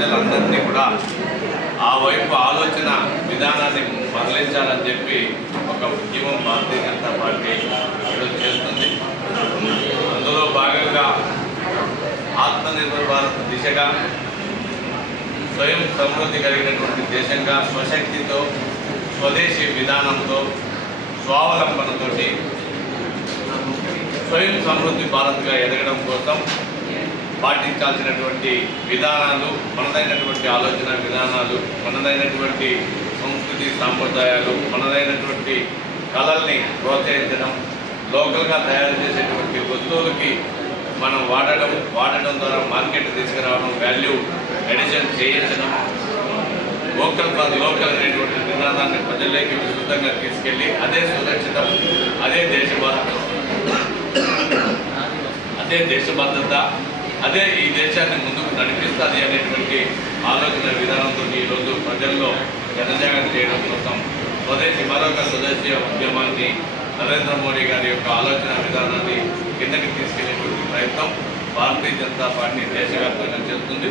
ప్రజలందరినీ కూడా ఆ వైపు ఆలోచన విధానాన్ని మరలించాలని చెప్పి ఒక ఉద్యమం భారతీయ జనతా పార్టీ ఈరోజు చేస్తుంది. అందులో భాగంగా ఆత్మనిర్భర్ భారత్ దిశగా స్వయం సమృద్ధి కలిగినటువంటి దేశంగా స్వశక్తితో స్వదేశీ విధానంతో స్వావలంబనతోటి స్వయం సమృద్ధి భారత్గా ఎదగడం కోసం పాటించాల్సినటువంటి విధానాలు మనదైనటువంటి ఆలోచన విధానాలు మనదైనటువంటి సంస్కృతి సాంప్రదాయాలు మనదైనటువంటి కళల్ని ప్రోత్సహించడం లోకల్గా తయారు చేసేటువంటి వస్తువులకి మనం వాడడం వాడడం ద్వారా మార్కెట్ తీసుకురావడం వాల్యూ ఎడిషన్ చేయించడం లోకల్ ఫర్ లోకల్ అనేటువంటి నినాదాన్ని ప్రజల్లోకి విస్తృతంగా తీసుకెళ్ళి అదే సురక్షితం అదే దేశభద్రత అదే దేశభద్రత అదే ఈ దేశాన్ని ముందుకు నడిపిస్తుంది అనేటువంటి ఆలోచన విధానంతో ఈరోజు ప్రజల్లో జనజాగరణ చేయడం కోసం స్వదేశీ మరొక స్వదేశీయ ఉద్యమాన్ని నరేంద్ర మోడీ గారి యొక్క ఆలోచన విధానాన్ని కిందకి తీసుకెళ్ళేటువంటి ప్రయత్నం భారతీయ జనతా పార్టీ దేశవ్యాప్తంగా చేస్తుంది